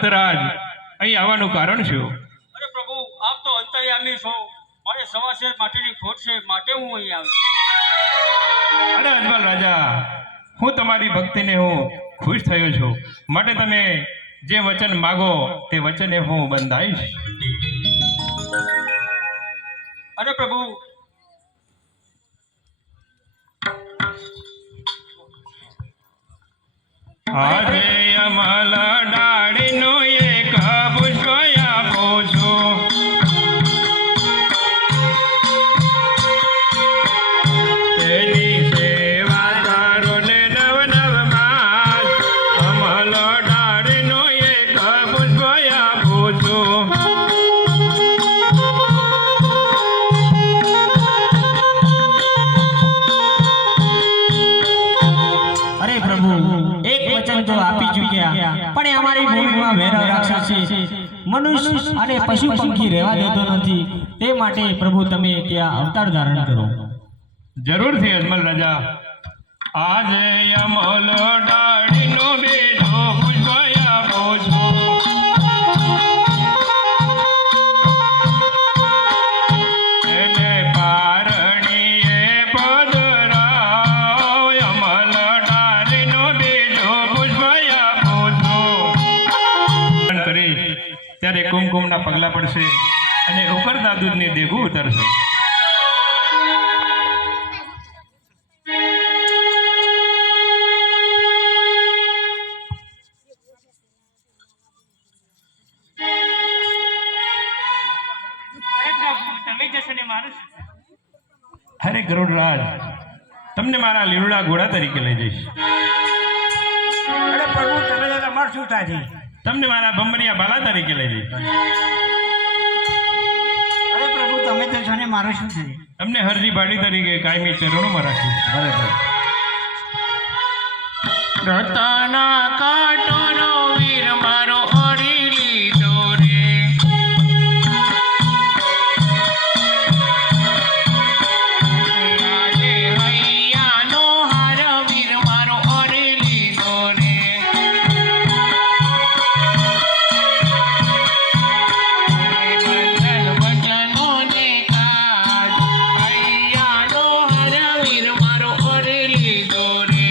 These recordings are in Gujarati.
ભક્તરાજ અહીં આવવાનું કારણ શું? અરે પ્રભુ, આપ તો અંતર્યામી છો, મારે સવાસેર માટેની ખોટ છે, માટે હું અહીં આવ્યો. અરે અજમલ રાજા, હું તમારી ભક્તિને હું ખુશ થયો છું, માટે તમે જે વચન માગો તે વચને હું બંધાઈશ. અરે પ્રભુ, આજે અમલ ડાળીનો એક પુષ્પ આપું છું, તેની સેવા કરો ને નવ નવ માસ. અમલ ડાળીનો એક પુષ્પ આપું છું. અરે પ્રભુ, એક વચન તો આપી ચૂક્યા, પણ અમારી ભૂમિમાં વેરા રાક્ષસ છે, મનુષ્ય અને પશુ પંખી રહેવા દેતો નથી. તે માટે પ્રભુ તમે ત્યાં અવતાર ધારણ કરો. જરૂરથી અજમલ રાજા. આજે અમલ ડાળીનો બીજો પુષ્પ આપું છું, એને પારણીએ પધરાવ. અમલ ડાળીનો બીજો પુષ્પ આપું છું. કરી ત્યારે કુમકુમના પગલા પડશે અને ઉકળતા દૂધની દેગું ઉતરશે. અરે ગરુડરાજ, તમને મારા લીલુડા ઘોડા તરીકે લઈ જઈશ. અરે પ્રભુ, તમે અમાર શું થાય છે? તમને મારા ભમરિયા બાલા તરીકે લઈ જઈશ. અરે પ્રભુ, તમે તો છો ને, મારું શું છે? તમને હરજી ભાડી તરીકે કાયમી ચરણોમાં રાખીશ. રતાના કાંટોનો વીર મારો ઓરી લીધો રે, આજે હૈયાનો હાર વીર મારો ઓરી લીધો રે. બંધન વચનોને કાજ, હૈયાનો હાર વીર મારો ઓરી લીધો રે.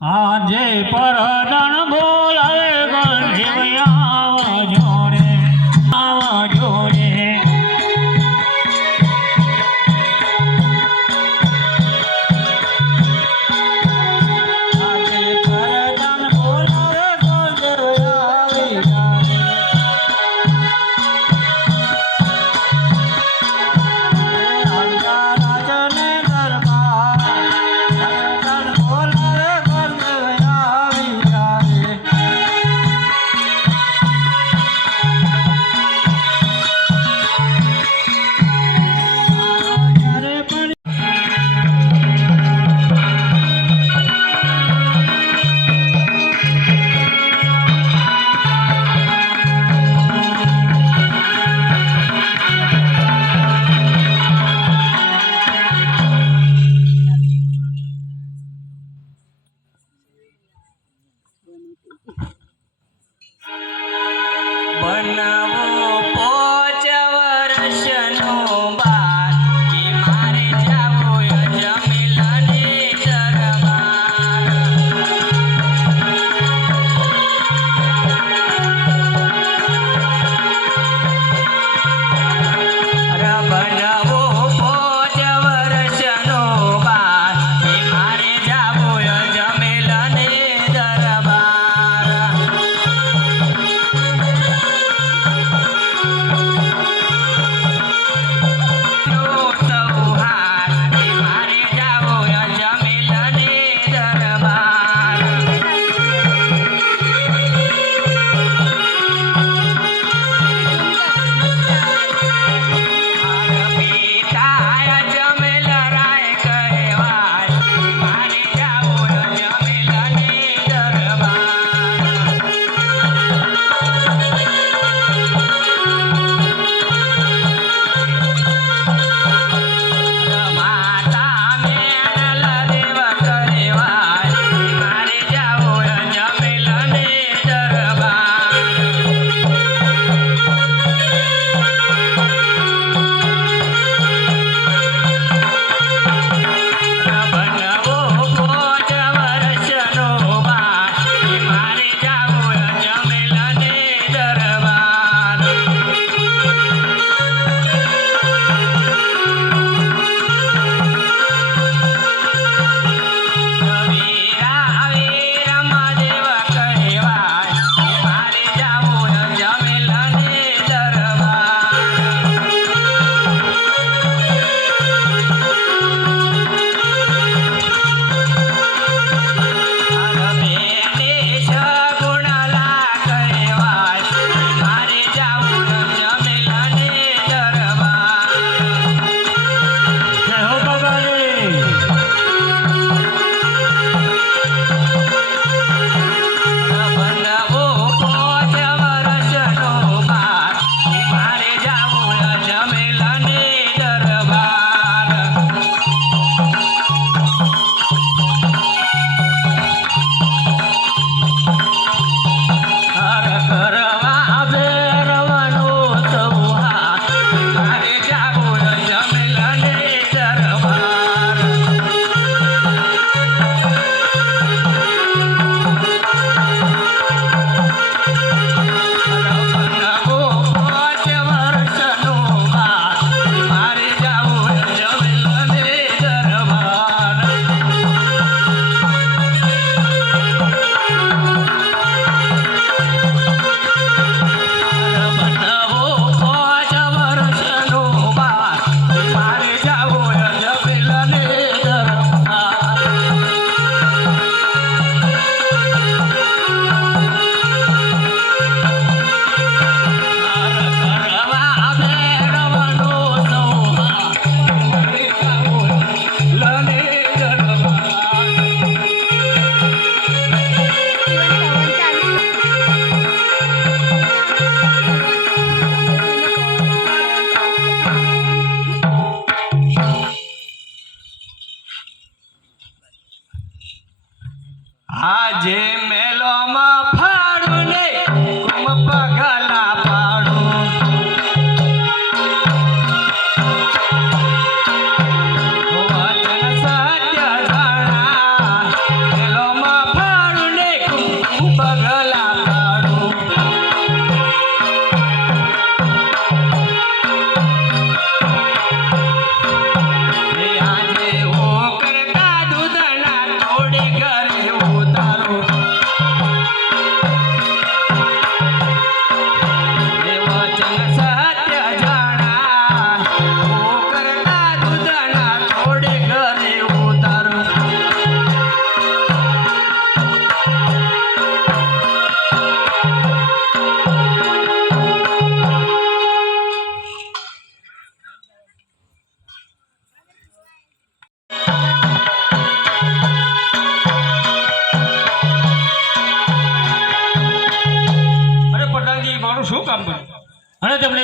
આજે પરદણ બોલાવે ગણદેવ આવજો રે આવજો રે આજે પરદણ બોલાવે ગણદેવ આવી રાજને દરબાર પરદણ બોલાવે ગણદેવ આવી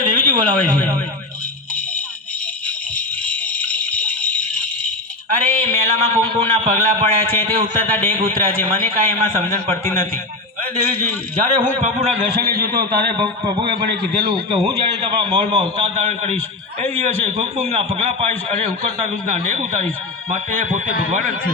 દેવીજી બોલાવે છે. અરે મેલામાં કુમકુમના પગલા પડ્યા છે તે ઉતરતા ડેગ ઉતર્યા છે મને કાંઈ એમાં સમજણ પડતી નથી. અરે દેવીજી, જ્યારે હું પ્રભુના દર્શને જતો ત્યારે પ્રભુએ મને કીધેલું કે હું જ્યારે તમારા મહોલમાં અવતાર ધારણ કરીશ એ દિવસે કુમકુમના પગલા પાડીશ અને ઉકળતા દૂધના ડેગ ઉતારીશ. માટે એ પોતે ભગવાન જ છે.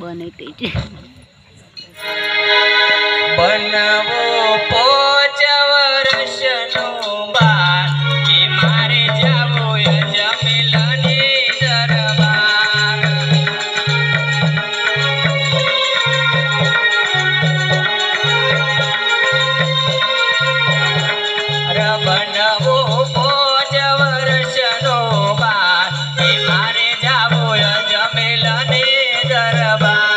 બને તે બનવો પોચ વર્ષનો બાર કે મારે જાવો યજમેલની દરબાર બનવો પોચ વર્ષનો બાર કે મારે જાવો યજમેલની દરબાર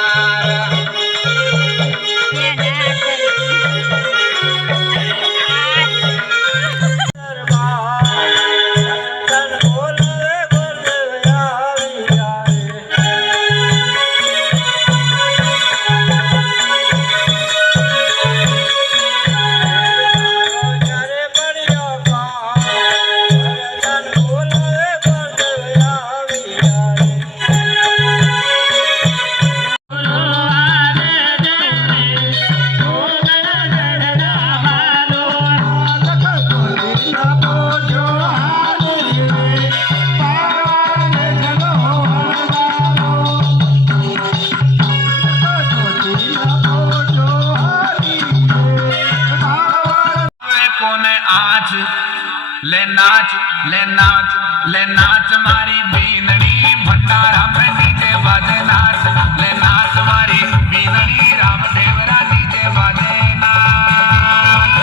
ले नाच मारी बीनड़ी भंडारा में डीजे बाजे नाच ले नाच मारी बीनड़ी रामदेवरा डीजे बाजे नाच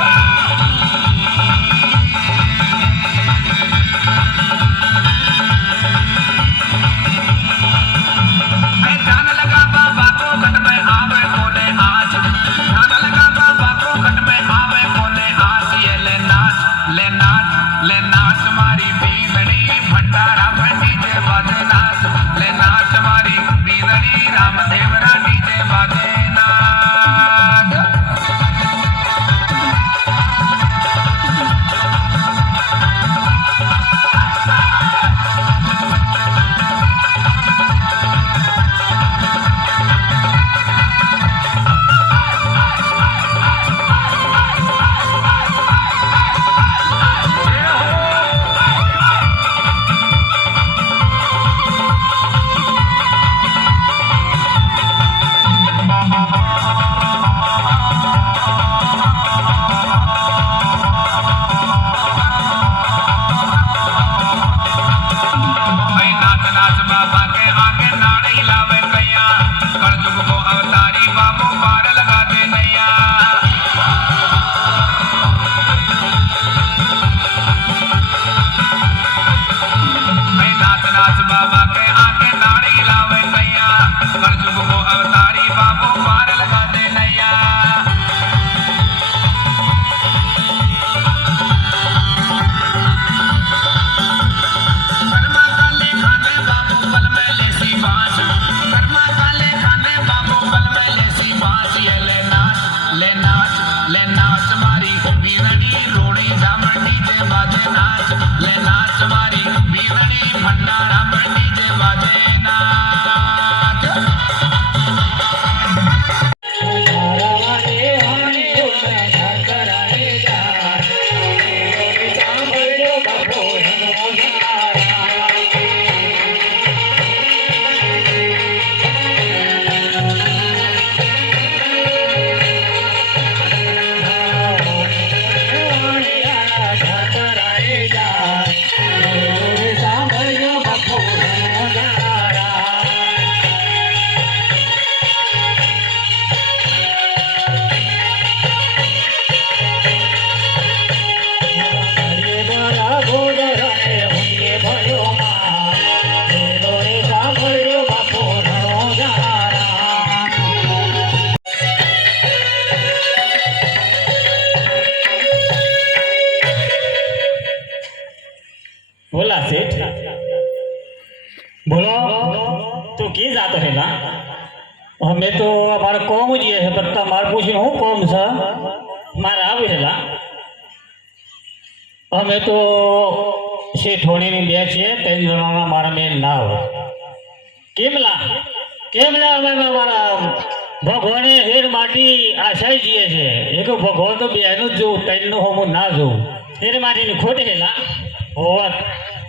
ध्यान लगा बाबा को घट में आवे कोने आज ध्यान लगा बाबा को घट में आवे कोने आज ये ले नाच मारी बीनड़ी भंडारा में અમે તો અમારે કોમ જ છે પણ તમારે પૂછીને શું કોમ છે મારે આવેલા અમે તો શેઠોણીની બે છે 3 જણાના મારા મેલ ના હોય કેમલા અમે મારા ભગવાને હેર માટી આશાઈ જઈએ છે એક ભગવાન તો બેનું જ જોઉં 3 નું હોમું ના જોઉં હેર માટીની ખોટ હેલા હોત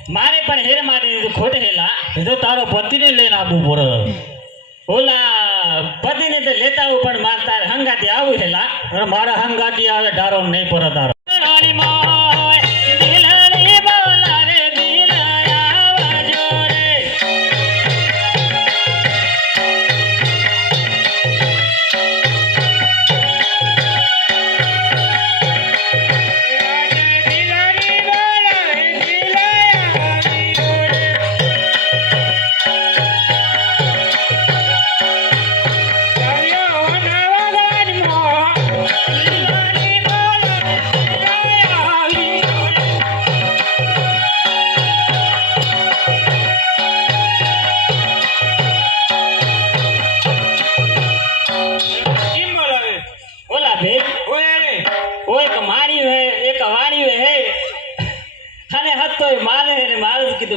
મારે પણ હેર માટીની ખોટ હેલા એ તો તારો પતિને લઈને આવવું પડે ઓલા પતિને તો લેતા આવું પણ મારે તારે હંગાતી આવું હેલા અને મારા હંગાતી આવે ધારો નહીં પડે તારો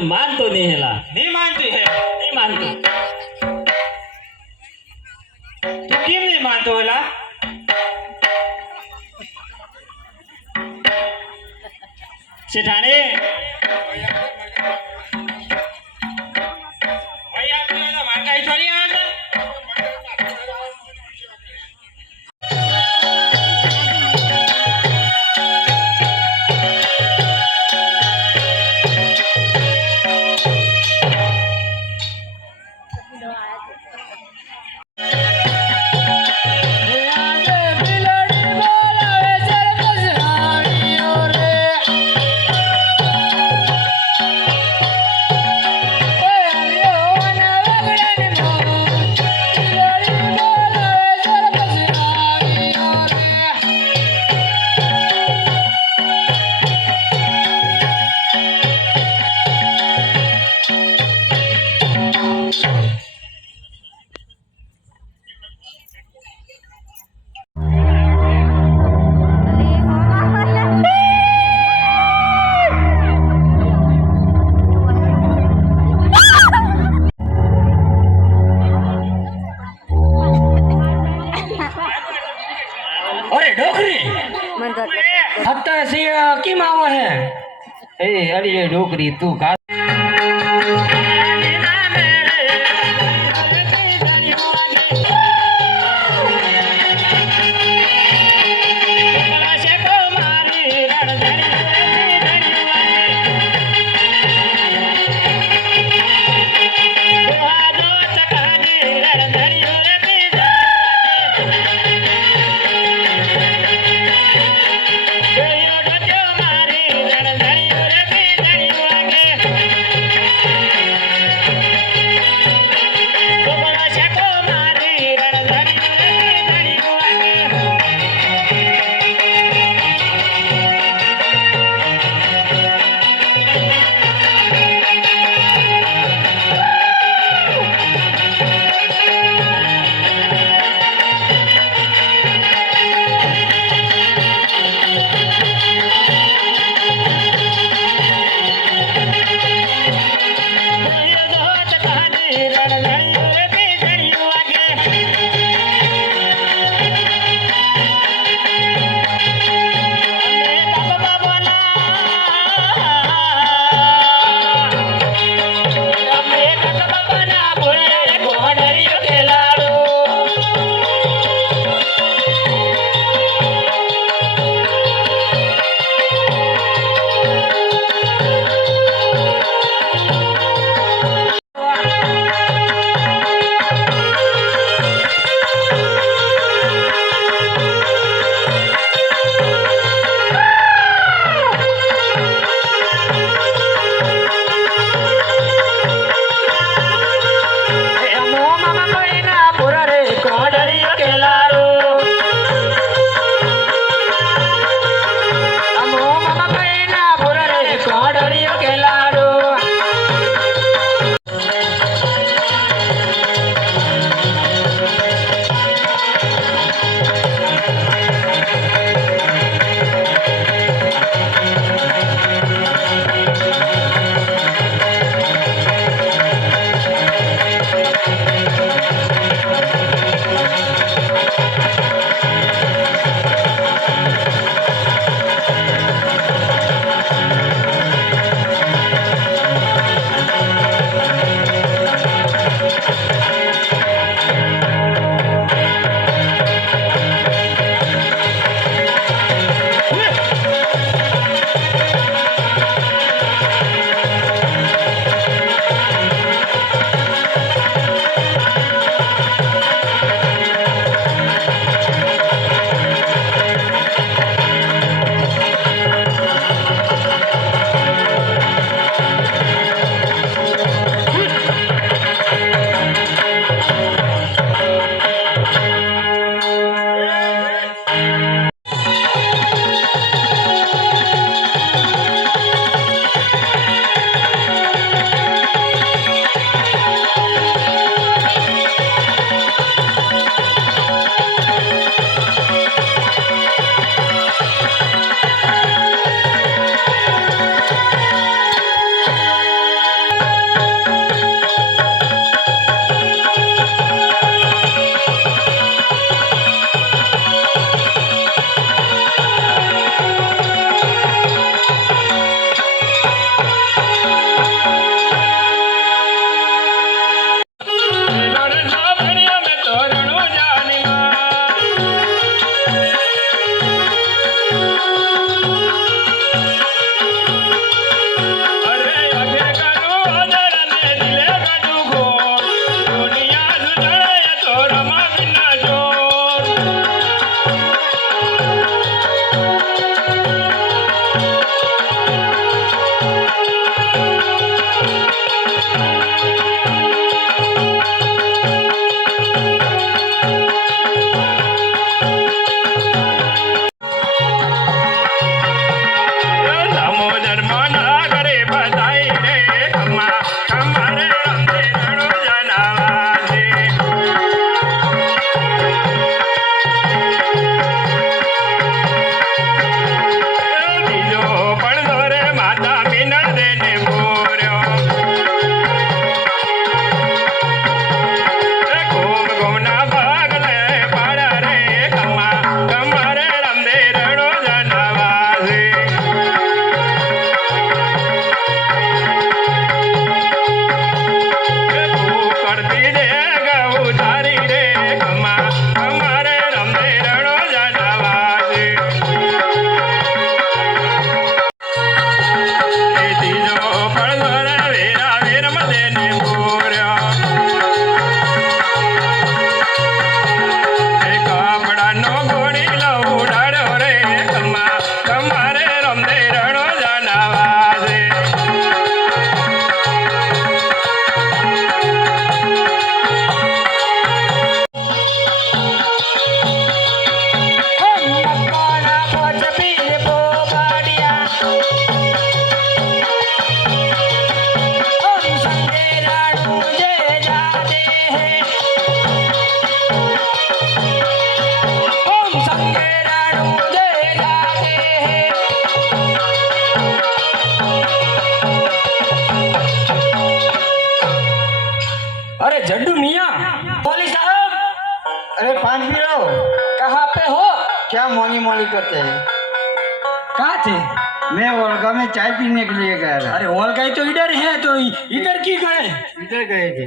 માનતો નહીં હેલા નહીં માનતી હે નહીં માનતો તું કેમ નહીં માનતો હેલા શેઠાણી કેમ આવો હે અરે ડોકરી તું કા મારી રણ ધરી રે બી ધરી વાગે अरे पानी पी लो। कहाँ पे हो? क्या मोनी मोनी करते हैं? कहाँ थे? मैं ओलगा में चाय पीने के लिए गया था। अरे ऑल गए तो इधर है, तो इधर की गए? इधर गए थे।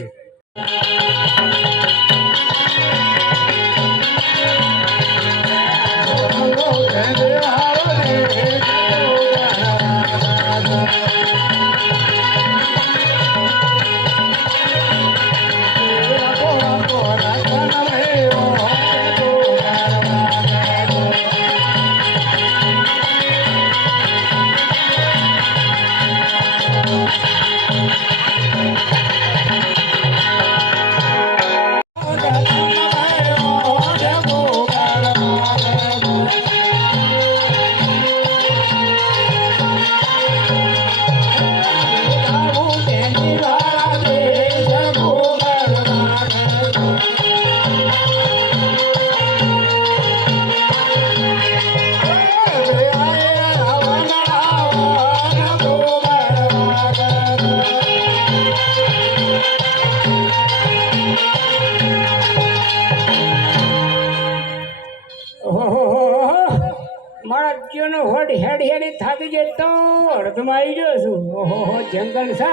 માણસનો હોડ હેડ હેડી થાકી જતો અડધમાં આવી ગયો છું. ઓહો જંગલ છે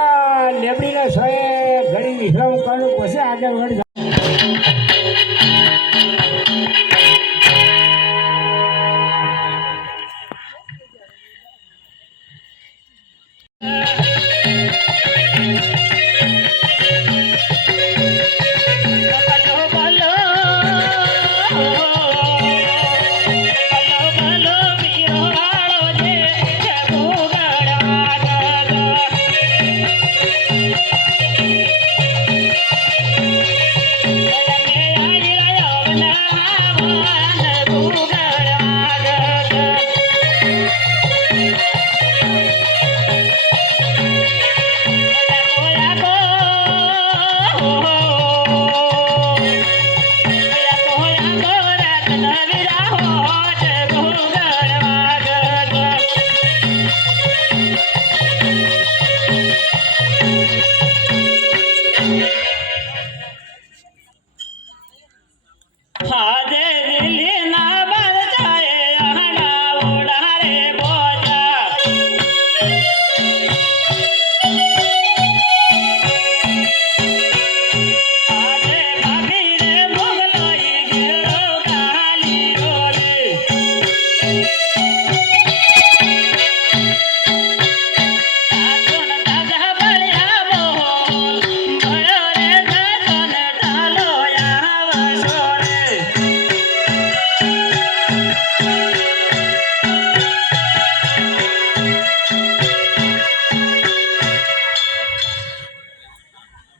આ લેબડીના સોએ ઘડી વિશ્રામ કરવાનું પછી આગળ વળી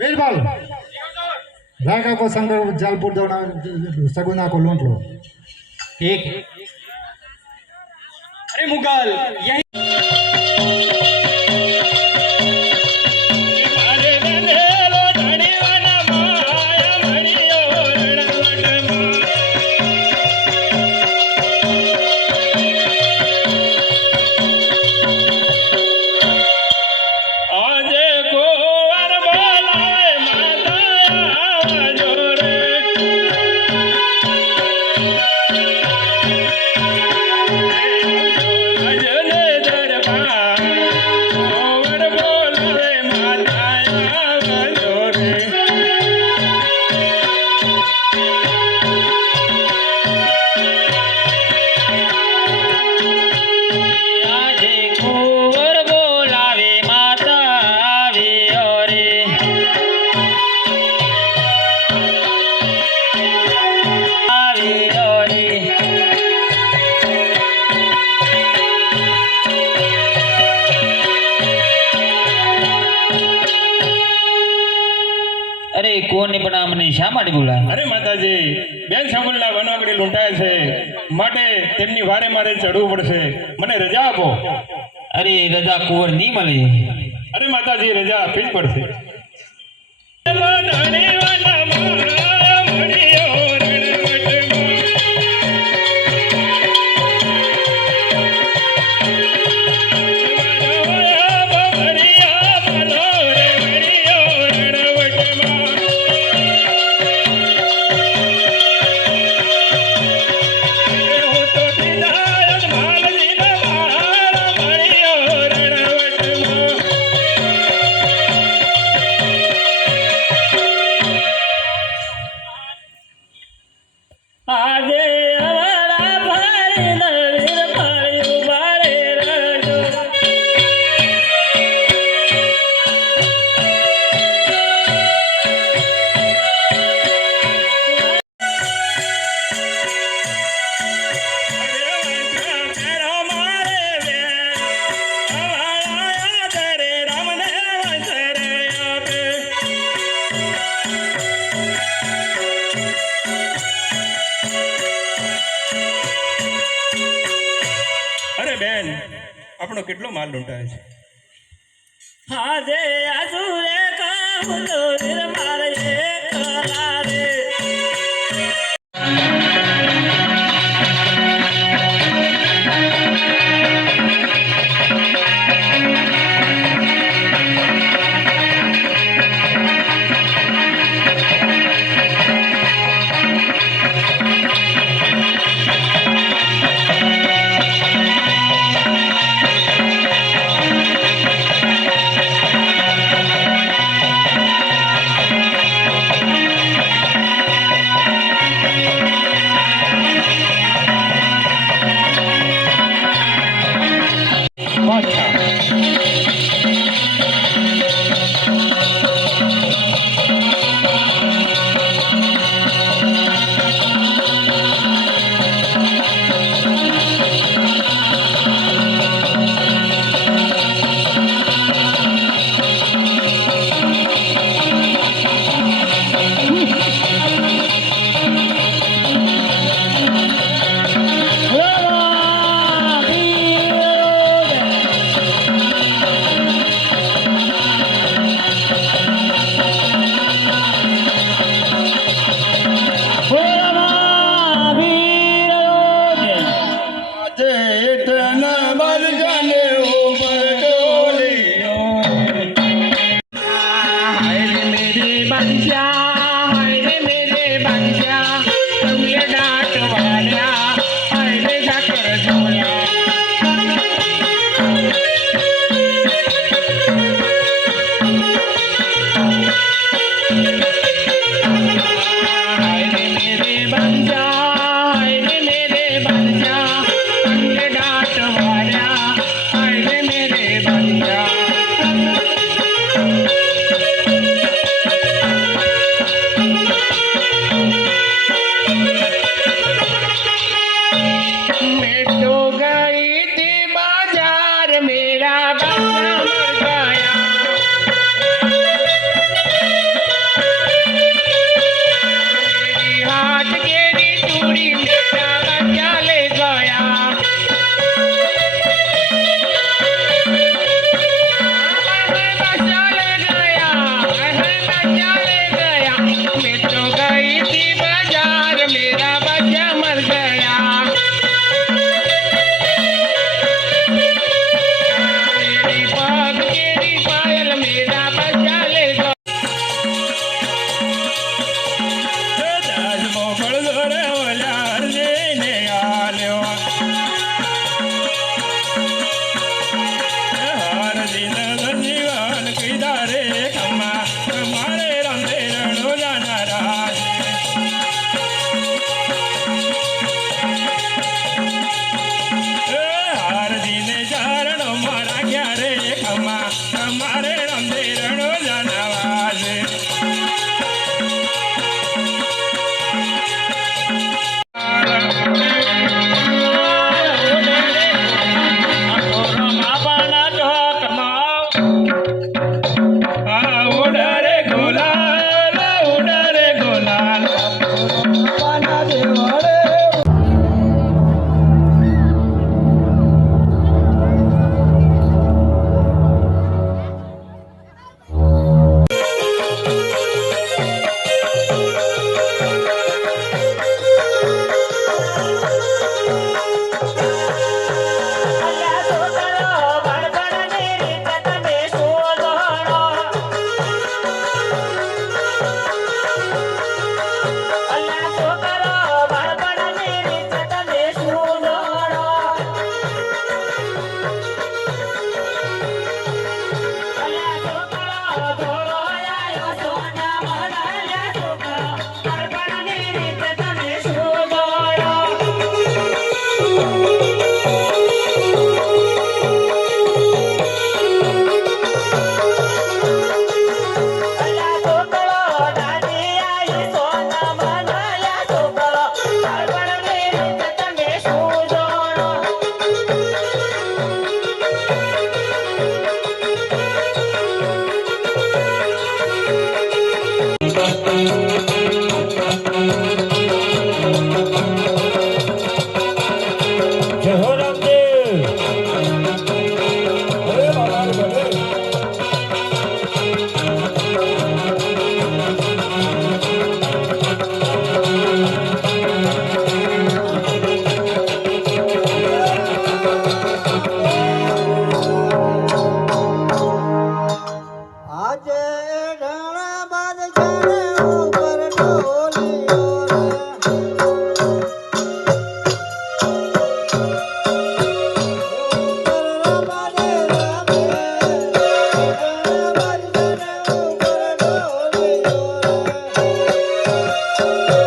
बिरबल रागा को संगर जालपुर दौड़ा सगुना को लूट लो. ठीक है. अरे मुगल यही અરે કોને પણ આ મને શા માટે બોલા? અરે માતાજી, બેન સાંભળના વનવાગડી લૂંટાયા છે, માટે તેમની વારે મારે ચડવું પડશે. મને રજા આપો. અરે રજા કુંવર નહીં મળે. અરે માતાજી, રજા આપવી જ પડશે. આપણો કેટલો માલ લૂંટાય છે. આજે આસુરે કહું તો વીર મારે એકલા રે છે